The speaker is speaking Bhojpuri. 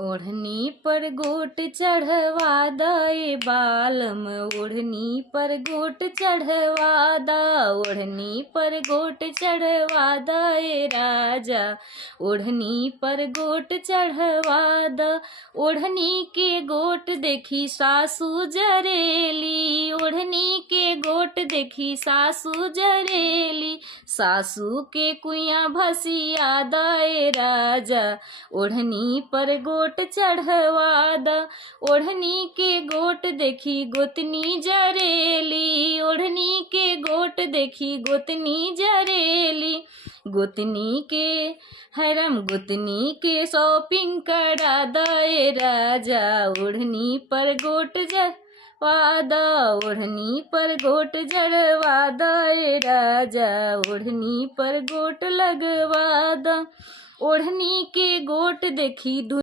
ओढ़नी पर गोट चढ़वा दे बालम, ओढ़नी पर गोट चढ़वा दा, ओढ़नी पर गोट चढ़वा दे राजा, ओढ़नी पर गोट चढ़वा दा। ओढ़नी के गोट देखी सासू जरेली, ओढ़नी के गोट देखी सासू जरेली, सासू के कुइया भसिया दे राजा, ओढ़नी पर गोट चढ़वा दा। ओढ़नी के गोट देखी गोतनी जरेली, ओढ़नी के गोट देखी गोतनी जरेली, गोतनी के हरम गोतनी के शॉपिंग करा दे राजा, ओढ़नी पर गोट जड़वा दा, ओढ़नी पर गोट जड़वा दे राजा, ओढ़नी पर गोट लगवा दा। ओढ़नी के गोट देखी